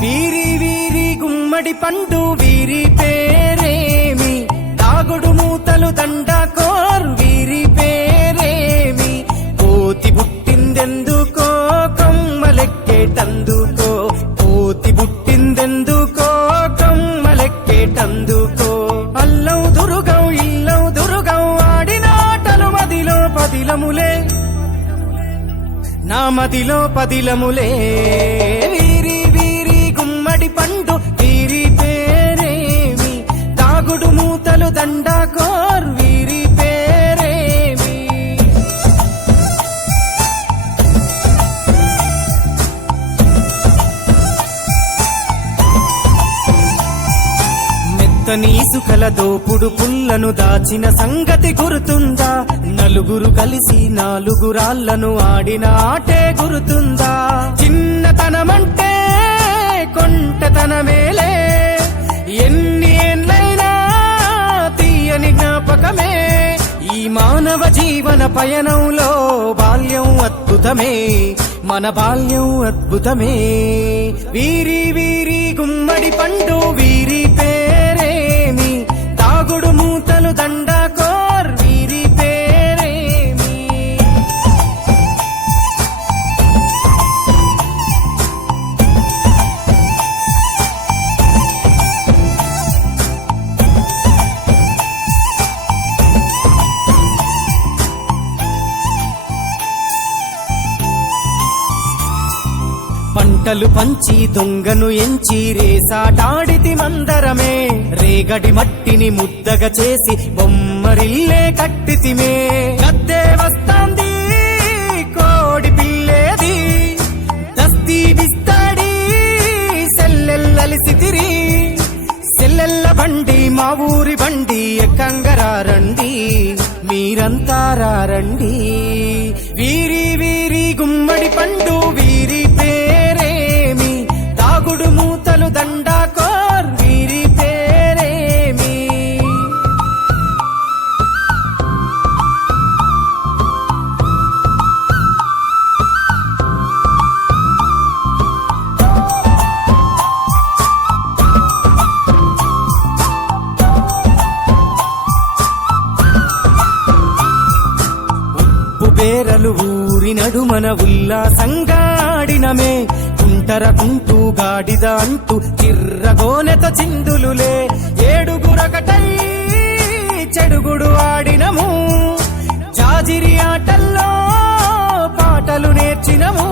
వీరి వీరి గుమ్మడి పండు వీరి పేరేమి, తాగుడు మూతలు దండాకోర్ వీరి పేరేమి, కోతి పుట్టిందెందుకో కొమ్మలెక్కేటందుకో, కోతి పుట్టిందెందుకో కొమ్మలెక్కేటందుకో, అల్లం దురుగం ఇల్లం దురుగం ఆడినాటలు మదిలో పదిలములే, నా మదిలో పదిలములే. వీరి వీరి గుమ్మడి పండు వీరి పేరేమి, తాగుడు మూతలు దండాకోర్ వీరి పేరేమి. మెత్తని ఇసుకల దోపుడు పుల్లను దాచిన సంగతి గుర్తుందా, నలుగురు కలిసి నాలుగురాళ్లను ఆడిన ఆటే గుర్తుందా, చిన్నతనమంటే కొంటతనమేలే, ఎన్ని ఏండ్లైనా తీయని జ్ఞాపకమే, ఈ మానవ జీవన పయనంలో బాల్యం అద్భుతమే, మన బాల్యం అద్భుతమే. వీరి వీరి గుమ్మడి పండు వీరి పేరేమి, తాగుడు మూతలు దండాకోర్ వీరి పేరేమి. పంటలు పంచి దొంగను ఎంచి రేసాటాడితి మందరమే, రేగడి మట్టిని ముద్దగా చేసి బొమ్మరిల్లే కట్టితిమే, గద్దే వస్తాంది కోడి పిల్లేది, దస్తీ బిస్తాడి సెల్లెల్లలిసితిరి, సెల్లెల్ల బండి మా ఊరి బండి ఎక్కంగరారండి, మీరంతా రారండి. వీరి వీరి గుమ్మడి పండు వీరి పేరేమి, తాగుడు మూతలు దండాకోర్ వీరి పేరేమి. బేరలు ఊరి నడుమన ఉల్లాసంగా ఆడినమే, కుంటరకుంటూ గాడిద అంటూ చిర్రగోనెత చిందులులే, ఏడుగురకటై చెడుగుడు ఆడినము, జాజిరి ఆటల్లో పాటలు నేర్చినము.